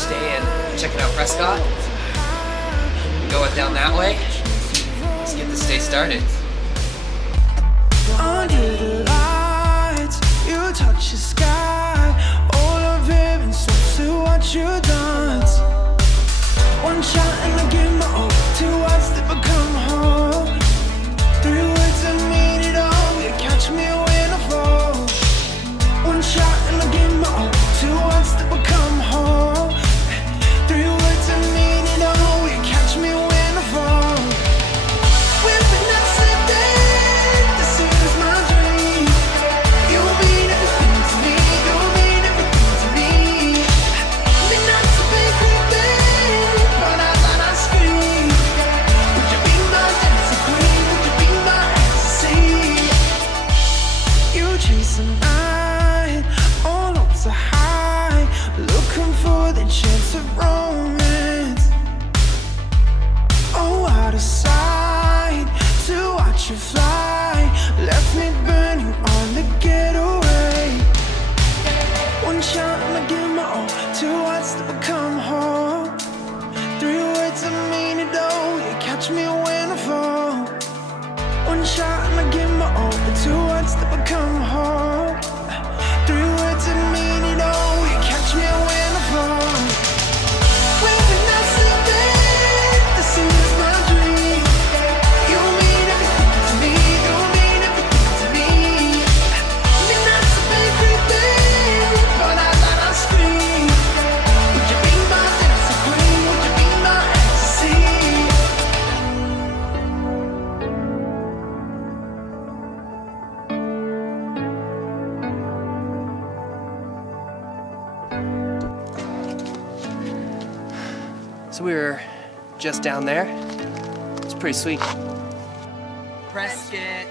first day and checking out Prescott. Going down that way. Let's get this day started. Under the lights, you touch the sky. All of heaven starts to watch you dance. One shot and I give my all. 2 words that become whole. 3 words that mean it all. You catch me when I fall. One shot and I give my all. 2 words that become whole. 3 words that mean it all. You catch me when I fall. We've been not sleeping. This is my dream. You mean everything to me. You mean everything to me. Midnight to be creeping, but I thought I'd scream. Would you be my dancing queen? Would you be my ecstasy? You chase the night, all up to high, looking for the chance of romance. Oh, out of sight, to watch you fly, left me burning on the getaway. One shot and I give my all. 2 words that become whole. 3 words that mean it all. You catch me when I fall. One shot and I give my all. 2 words that become whole. 3 words that mean it all. You catch me when I fall. We've been not sleeping. This is my dream. You mean everything to me. You mean everything to me. Midnight to be creeping, but I thought I'd scream. Would you be my dancing queen? Would you be my ecstasy? So we were just down there. It's pretty sweet. Prescott